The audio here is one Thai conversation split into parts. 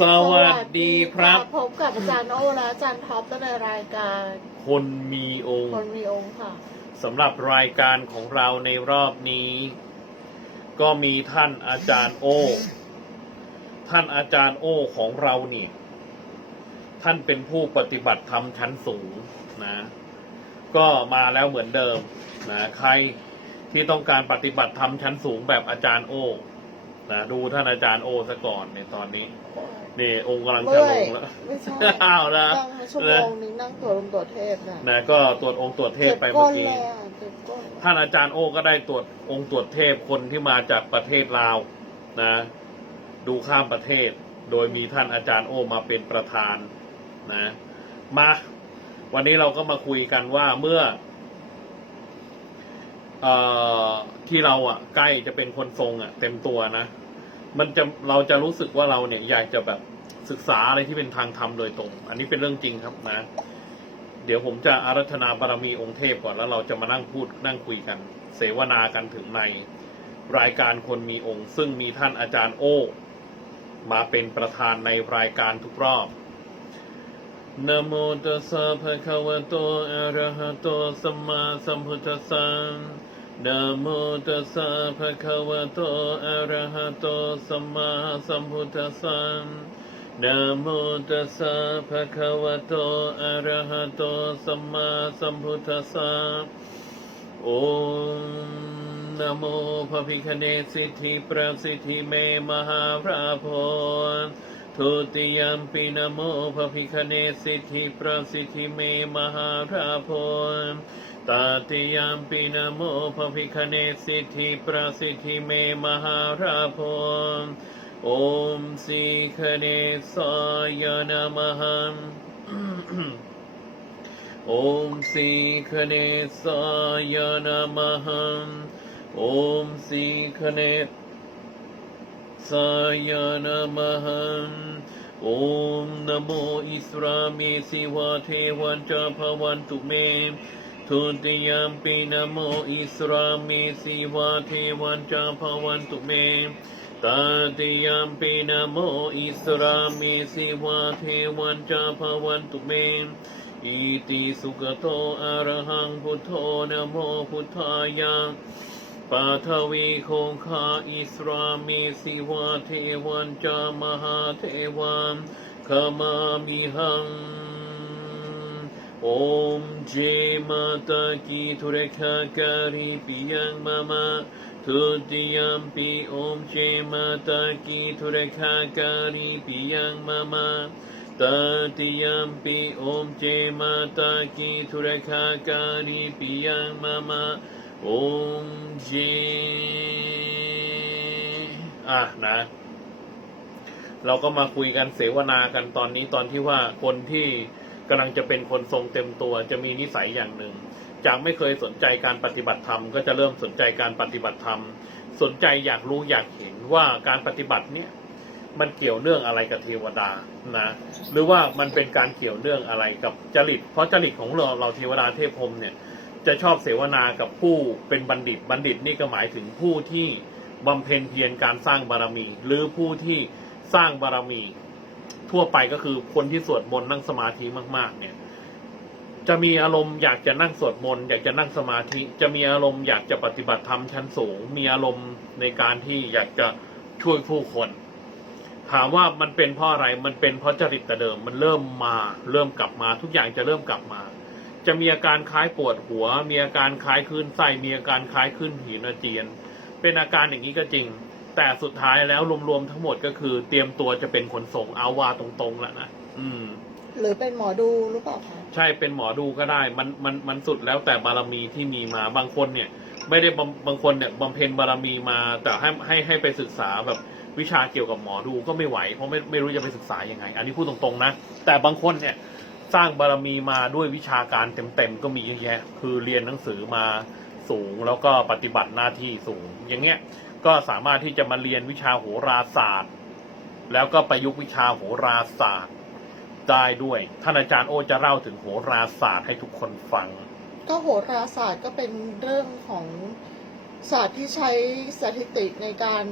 สวัสดีครับ พบกับอาจารย์โอและอาจารย์ท็อปในรายการ คนมีองค์คนมีองค์ค่ะสำหรับรายการของเราในรอบนี้ ก็มีท่านอาจารย์โอ ท่านอาจารย์โอของเราเนี่ย ท่านเป็นผู้ปฏิบัติธรรมชั้นสูงนะ ก็มาแล้วเหมือนเดิมนะใครที่ต้องการปฏิบัติธรรมชั้นสูงแบบอาจารย์โอนะดูท่านอาจารย์โอซะก่อนในตอนนี้ นี่องค์กำลังจะเมื่ลอยงแล้ว ไม่ใช่อ้าวนะนั่งมาชั่วโมงนึงนั่งตัวลมตัวเทพนะนะก็ตรวจองค์ตรวจเทพเจ็บไปก้เมื่อนกี้เลยอะเจ็บก้นท่านอาจารย์โอก็ได้ตรวจองค์ตรวจเทพคนที่มาจากประเทศลาวนะ ดูข้ามประเทศ โดยมีท่านอาจารย์โอมาเป็นประธานนะ มา วันนี้เราก็มาคุยกันว่าเมื่อเอ่อที่เราอะใกล้จะเป็นคนทรงอะ เต็มตัวนะ มันจะเราจะรู้สึกว่าเราเนี่ยอยากจะแบบศึกษาอะไรที่เป็นทางธรรมโดยตรง อันนี้เป็นเรื่องจริงครับนะ เดี๋ยวผมจะอารัธนาบารมีองค์เทพก่อนแล้วเราจะมานั่งพูดนั่งคุยกัน เสวนากันถึงในรายการคนมีองค์ ซึ่งมีท่านอาจารย์โอ มาเป็นประธานในรายการทุกรอบนะโมตัสสะภะคะวะโตอะระหะโตสัมมาสัมพุทธัสสะ นะโมตัสสะภะคะวะโต อะระหะโต สัมมาสัมพุทธัสสะนะโมตัสสะภะคะวะโต อะระหะโต สัมมาสัมพุทธัสสะโอมนะโมพระพิคเนสิทธิประสิทธิเมมหาพระโพทุติยมปินโมพระพิคเนสิทธิประสิทธิเมมหาพระโพ ธิ์ตติยมปินโมพระพิคเนศสิทธิประสิทธิเมมหาระโพธิ์โอมสีคเนสายนะมหังโอมสีคเนสายนะมหังโอมสีคเนสายนะมหังโอมนโมอิสราเมสิวะเทวันจาภวันตุเม ทุติยมปีนโมอิสราเมสิวะเทวันจาภวันตุเมตาติยมปีนโมอิสรามิสิวะเทวันจาภวันตุเมอิติสุขโตอรหังพุทโธนโมพุทธายะปัทวีคงคาอิสรามิสิวะเทวันจามหาเทวันขมามิหัง Om Jai Mata Ki Turekha Kari Piyang Mama Tudiyampi Om Jai Mata Ki Turekha Kari Piyang Mama Tatiyampi Om Jai Mata Ki Turekha Kari Piyang Mama Om Jai อะนะเราก็มาคุยกันเสวนากันตอนนี้ตอนที่ว่าคนที่ กำลังจะเป็นคนทรงเต็มตัว จะมีนิสัยอย่างหนึ่งจากไม่เคยสนใจการปฏิบัติธรรมก็จะเริ่มสนใจการปฏิบัติธรรม สนใจอยากรู้อยากเห็นว่าการปฏิบัติเนี่ยมันเกี่ยวเนื่องอะไรกับเทวดานะหรือว่ามันเป็นการเกี่ยวเนื่องอะไรกับจริต เพราะจริตของเราเราเทวดาเทพพรมเนี่ยจะชอบเสวนากับผู้เป็นบัณฑิต บัณฑิตนี่ก็หมายถึงผู้ที่บำเพ็ญเพียรการสร้างบารมี หรือผู้ที่สร้างบารมี ทั่วไปก็คือคนที่สวดมนต์นั่งสมาธิมากๆ เนี่ย จะมีอารมณ์อยากจะนั่งสวดมนต์อยากจะนั่งสมาธิ จะมีอารมณ์อยากจะปฏิบัติธรรมชั้นสูง มีอารมณ์ในการที่อยากจะช่วยผู้คน ถามว่ามันเป็นเพราะอะไรมันเป็นเพราะจริตแต่เดิมมันเริ่มมา เริ่มกลับมา ทุกอย่างจะเริ่มกลับมา จะมีอาการคล้ายปวดหัว มีอาการคล้ายคลื่นไส้มีอาการคล้ายคลื่นหินอาเจียน เป็นอาการอย่างนี้ก็จริง แต่สุดท้ายแล้วรวมๆทั้งหมดก็คือ เตรียมตัวจะเป็นคนส่งเอาวาตรงๆแล้วนะอืม หรือเป็นหมอดูหรือเปล่าคะใช่เป็นหมอดูก็ได้ มันมันมันสุดแล้วแต่บารมีที่มีมาบางคนเนี่ย ไม่ได้บำบางคนเนี่ยบำเพ็ญบารมีมา แต่ให้ให้ให้ไปศึกษาแบบวิชาเกี่ยวกับหมอดูก็ไม่ไหวเพราะไม่ไม่รู้จะไปศึกษายังไง อันนี้พูดตรงๆนะแต่บางคนเนี่ยสร้างบารมีมาด้วยวิชาการเต็มๆก็มีเยอะแยะ คือเรียนหนังสือมาสูงแล้วก็ปฏิบัติหน้าที่สูงอย่างเงี้ย ก็สามารถที่จะมาเรียนวิชาโหราศาสตร์ แล้วก็ประยุกต์วิชาโหราศาสตร์ได้ด้วย ท่านอาจารย์โอจะเล่าถึงโหราศาสตร์ให้ทุกคนฟัง ก็โหราศาสตร์ก็เป็นเรื่องของศาสตร์ที่ใช้สถิติในการ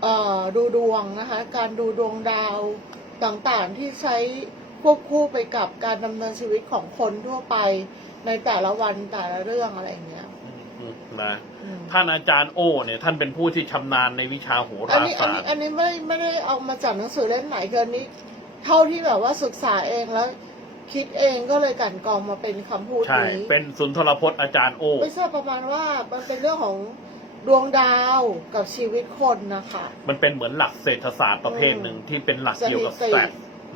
เอ่อดูดวงนะคะ การดูดวงดาวต่างๆที่ใช้ควบคู่ไปกับการดำเนินชีวิตของคนทั่วไปในแต่ละวันแต่ละเรื่องอะไรอย่างเงี้ยอืมนะอืม ท่านอาจารย์โอเนี่ยท่านเป็นผู้ที่ชำนาญในวิชาโหอันรานี้อันศาสนี้ตร์ อันนี้ไม่ไม่ได้เอามาจากหนังสือเล่มไหนคืออันนี้ เท่าที่แบบว่าศึกษาเองแล้ว คิดเองก็เลยกลันกรองมาเป็นคำพูดใช่ นี้เป็นสุนทรพจน์อาจารย์โอ ไม่ใช่ประมาณว่ามันเป็นเรื่องของดวงดาวกับชีวิตคนนะคะ มันเป็นเหมือนหลักเศรษฐศาสตร์ประเภทหนึ่งที่เป็นหลักเกี่ยวกับสสถิแตติท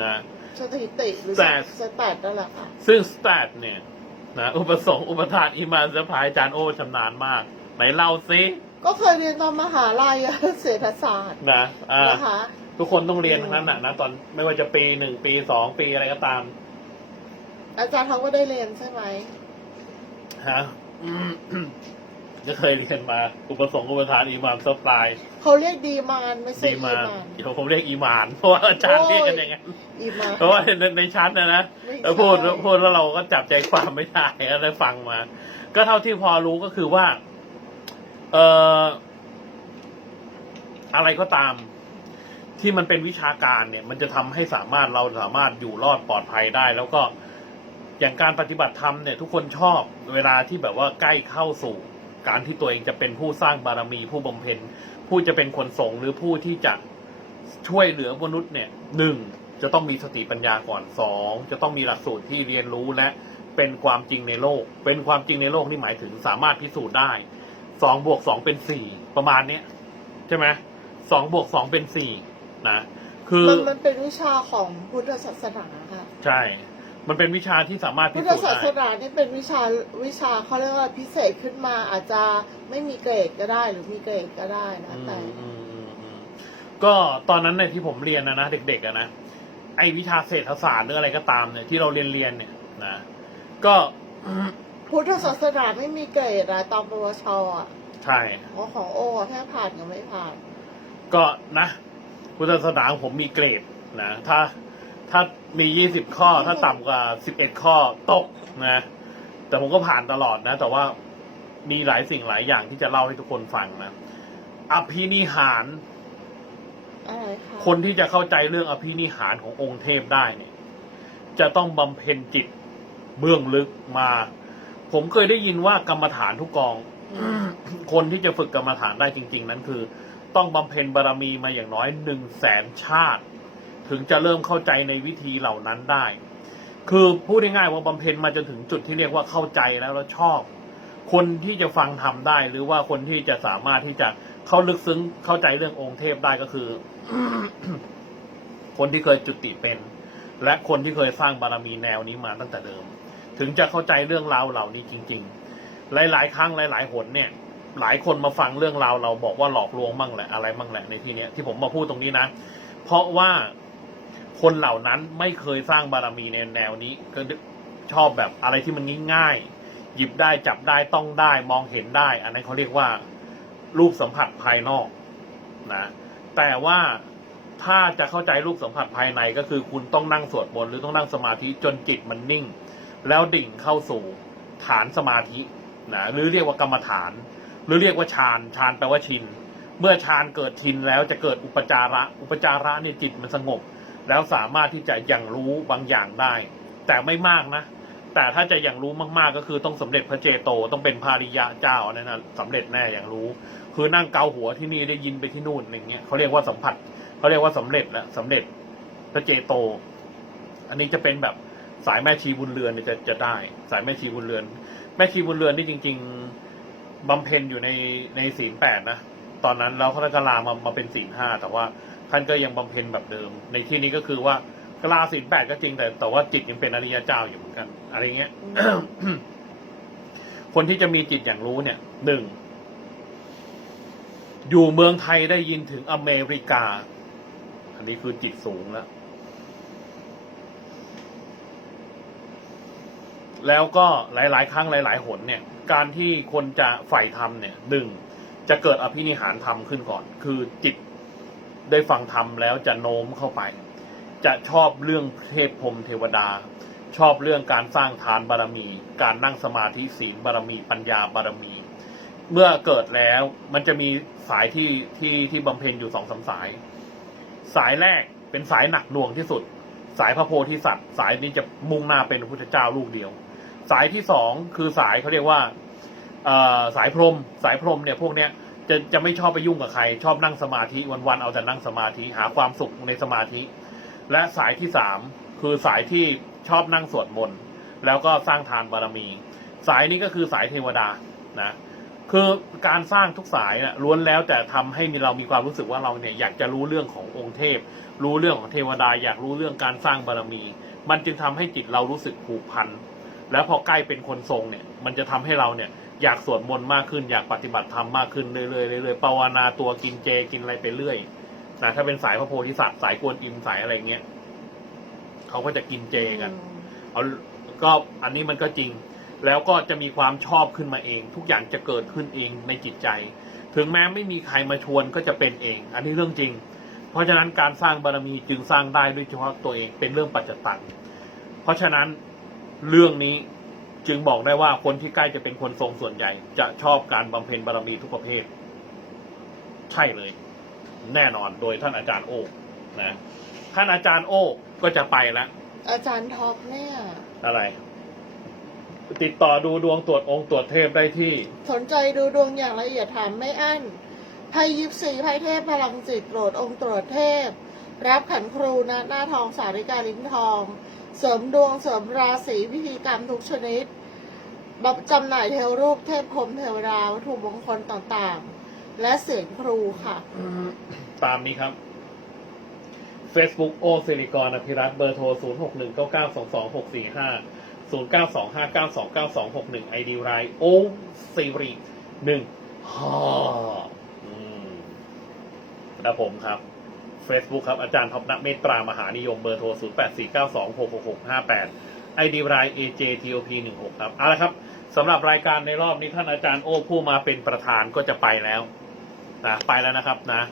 นะ สถิติหรือ Stat สแตทนั่นแหละค่ะซึ่งสแตทเนี่ยนะอุปสงค์อุปทานอิมานสภายอาจารย์โอชำนาญมากไห นเล่าซิก็เคยเรียนตอนมหาลัยอะเศรษฐศาสตร์นะอ่านะคะ ทุกคนต้องเรียนทั้งนั้นนะนะตอนไม่ว่าจะปีหนึ่งปีสองปีอะไรก็ตาม อาจารย์เขาก็ได้เรียนใช่ไหมฮะอืมก็เคยเรียนมา อุปสงค์อุปทานอิมามซัพพลายเขาเรียกดีมานไม่ใช่ดีอีมานมานเดี๋ยวผมเรียกอีมานเพราะว่าอาจารย์เรียกกันอย่างนั้นอีมาน เพราะว่าในในชั้นนะนะไม่แล้วพูดใช่พูดแล้วเราก็จับใจความไม่ได้ก็ได้ฟังมา ก็เท่าที่พอรู้ก็คือว่า เอ่ออะไรก็ตาม ที่มันเป็นวิชาการเนี่ย มันจะทำให้สามารถเราสามารถอยู่รอดปลอดภัยได้ แล้วก็อย่างการปฏิบัติธรรมเนี่ย ทุกคนชอบเวลาที่แบบว่าใกล้เข้าสู่การที่ตัวเองจะเป็นผู้สร้างบารมีผู้บำเพ็ญผู้จะเป็นคนสงหรือผู้ที่จะช่วยเหลือมนุษย์เนี่ยหนึ่งจะต้องมีสติปัญญาก่อนสองจะต้องมีหลักสูตรที่เรียนรู้และเป็นความจริงในโลก เป็นความจริงในโลกนี่หมายถึงสามารถพิสูจน์ได้ สองบวกสองเป็นสี่ประมาณเนี้ยใช่ไหมสองบวกสองเป็นสี่นะคือมันมันเป็นวิชาของพุทธศาสนาค่ะใช่ มันเป็นวิชาที่สามารถพิพุทธสูจน์ศาได้สนานี่เป็นวิชาวิชาเขาเรียกว่าพิเศษขึ้นมาอาจจะไม่มีเกรดก็ได้หรือมีเกรดก็ได้นะอืมแต่อืมอืมอืมก็ตอนนั้นเนี่ยที่ผมเรียนนะนะเด็กๆอะนะไอวิชาเศรษฐศาสตร์หรืออะไรก็ตามเนี่ยที่เราเรียนเรียนเนี่ยนะก็ พุทธศาสนาไม่มีเกรดอะตามปวชอะใช่ ของของโออะแค่ผ่านกับไม่ผ่าน ก็นะพุทธศาสนาของผมมีเกรดนะถ้าถ้ามียี่สิบข้อ ถ้าต่ำกว่าสิบเอ็ดข้อตกนะ แต่ผมก็ผ่านตลอดนะ แต่ว่ามีหลายสิ่งหลายอย่างที่จะเล่าให้ทุกคนฟังนะอภินิหาร อะไรคะคนที่จะเข้าใจเรื่องอภินิหารขององค์เทพได้เนี่ย จะต้องบำเพ็ญจิตเบื้องลึกมา ผมเคยได้ยินว่ากรรมฐานทุกกอง คนที่จะฝึกกรรมฐานได้จริง ๆ นั้นคือ ต้องบำเพ็ญบารมีมาอย่างน้อยหนึ่งแสนชาติ ถึงจะเริ่มเข้าใจในวิธีเหล่านั้นได้ คือพูดง่ายๆว่าบำเพ็ญมาจนถึงจุดที่เรียกว่าเข้าใจแล้วแล้วชอบ คนที่จะฟังทำได้ หรือว่าคนที่จะสามารถที่จะเข้าลึกซึ้งเข้าใจเรื่ององค์เทพได้ก็คือ คนที่เคยจุติเป็น และคนที่เคยสร้างบารมีแนวนี้มาตั้งแต่เดิม ถึงจะเข้าใจเรื่องราวเหล่านี้จริง ๆ หลาย ๆ ครั้งหลายๆหนเนี่ย หลายคนมาฟังเรื่องราวเราบอกว่าหลอกลวงมั่งแหละอะไรมั่งแหละในที่นี้ที่ผมมาพูดตรงนี้นะ เพราะว่าคนเหล่านั้นไม่เคยสร้างบารมีในแนวนี้ก็ชอบแบบอะไรที่มันง่ายๆหยิบได้จับได้ต้องได้มองเห็นได้ อันนั้นเขาเรียกว่ารูปสัมผัสภายนอกนะแต่ว่าถ้าจะเข้าใจรูปสัมผัสภายในก็คือคุณต้องนั่งสวดมนต์หรือต้องนั่งสมาธิจนจิตมันนิ่ง แล้วดิ่งเข้าสู่ฐานสมาธินะหรือเรียกว่ากรรมฐาน หรือเรียกว่าฌานฌานแปลว่าชิน เมื่อฌานเกิดชินแล้วจะเกิดอุปจาระ อุปจาระเนี่ยจิตมันสงบ แล้วสามารถที่จะยังรู้บางอย่างได้ แต่ไม่มากนะ แต่ถ้าจะยังรู้มากๆก็คือต้องสำเร็จพระเจโตต้องเป็นพาริยะเจ้านนั่นนะสำเร็จแน่อย่างรู้ คือนั่งเกาหัวที่นี่ได้ยินไปที่นู่นอย่างเงี้ยเขาเรียกว่าสัมผัสเขาเรียกว่าสำเร็จแล้วสำเร็จพระเจโต อันนี้จะเป็นแบบ สายแม่ชีบุญเรือนเนี่ยจะจะได้ สายแม่ชีบุญเรือน แม่ชีบุญเรือนนี่จริง ๆบำเพ็ญอยู่ในในศีลแปดนะตอนนั้นแล้วเขาก็ลามามาเป็นศีลห้าแต่ว่าท่านก็ยังบำเพ็ญแบบเดิม ในที่นี้ก็คือว่ากลาศีลแปดก็จริงแต่แต่ว่าจิตยังเป็นอริยเจ้าอยู่เหมือนกัน อะไรเงี้ยคนที่จะมีจิตอย่างรู้เนี่ยหนึ่งอยู่เมืองไทยได้ยินถึงอเมริกา อันนี้คือจิตสูงแล้ว แล้วก็หลาย ๆ ครั้งหลาย ๆ หนเนี่ย การที่คนจะใฝ่ธรรมเนี่ยหนึ่งจะเกิดอภินิหารธรรมขึ้นก่อน คือจิตได้ฟังธรรมแล้วจะโน้มเข้าไป จะชอบเรื่องเทพพรมเทวดา ชอบเรื่องการสร้างทานบารมี การนั่งสมาธิศีลบารมี ปัญญาบารมี เมื่อเกิดแล้วมันจะมีสายที่ที่ที่บำเพ็ญอยู่สองสามสาย สายแรกเป็นสายหนักหน่วงที่สุด สายพระโพธิสัตว์ สายนี้จะมุ่งหน้าเป็นพระพุทธเจ้าลูกเดียว สายที่สองคือสายเขาเรียกว่าสายพรหมสายพรหมเนี่ยพวกเนี้ยจะจะไม่ชอบไปยุ่งกับใคร ชอบนั่งสมาธิวันๆเอาแต่นั่งสมาธิหาความสุขในสมาธิ และสายที่สามคือสายที่ชอบนั่งสวดมนต์แล้วก็สร้างทานบารมี สายนี้ก็คือสายเทวดานะคือการสร้างทุกสายนะล้วนแล้วแต่ทำให้มีเรามีความรู้สึกว่าเราเนี่ยอยากจะรู้เรื่องขององค์เทพ รู้เรื่องของเทวดา อยากรู้เรื่องการสร้างบารมี มันจึงทำให้จิตเรารู้สึกผูกพัน แล้วพอใกล้เป็นคนทรงเนี่ย มันจะทำให้เราเนี่ย อยากสวดมนต์มากขึ้น อยากปฏิบัติธรรมมากขึ้นเรื่อยๆเรื่อยๆภาวนาตัวกินเจกินอะไรไปเรื่อยนะถ้าเป็นสายพระโพธิสัตว์สายกวนอิมสายอะไรเงี้ยเขาก็จะกินเจกันเอาก็อันนี้มันก็จริง แล้วก็จะมีความชอบขึ้นมาเอง ทุกอย่างจะเกิดขึ้นเองในจิตใจ ถึงแม้ไม่มีใครมาชวนก็จะเป็นเอง อันนี้เรื่องจริง เพราะฉะนั้นการสร้างบารมีจึงสร้างได้ด้วยเฉพาะตัวเองเป็นเรื่องปัจจตังเพราะฉะนั้น เรื่องนี้จึงบอกได้ว่าคนที่ใกล้จะเป็นคนทรงส่วนใหญ่ จะชอบการบำเพ็ญบารมีทุกประเภท ใช่เลย แน่นอนโดยท่านอาจารย์โอ้นะท่านอาจารย์โอ้ก็จะไปแล้วอาจารย์ท็อปเนี่ย อะไร ติดต่อดูดวงตรวจองค์ตรวจเทพได้ที่ สนใจดูดวงอย่างละเอียดถามไม่อั้นไพ่ยิปซีไพ่เทพพลังจิตโปรดองค์ตรวจเทพ รับขันครูนะหน้าทองสาริกาลิ้นทอง เสริมดวงเสริมราศีพิธีกรรมทุกชนิดบับจำหน่ายเทวรูปเทพพรมเทวดาวัตถุมงคลต่างๆ และเสียงครูค่ะ ตามนี้ครับ Facebook โอซิลิกรอภิรัตน์เบอร์โทร 0 6 1 9 9 2 2 6 4 5 0 9 2 5 9 2 9 2 6 1 ID ไรโอซิริหนึ่งฮ่าอืมและผมครับ Facebook ครับ อาจารย์ท็อปนักเมตตามหานิยมเบอร์โทร 0 8 4 9 2 6 6 6 5 8 ID ราย AJTOP 1 6 ครับเอาละครับสำหรับรายการในรอบนี้ท่านอาจารย์โอ้ผู้มาเป็นประธานก็จะไปแล้วนะไปแล้วนะครับนะ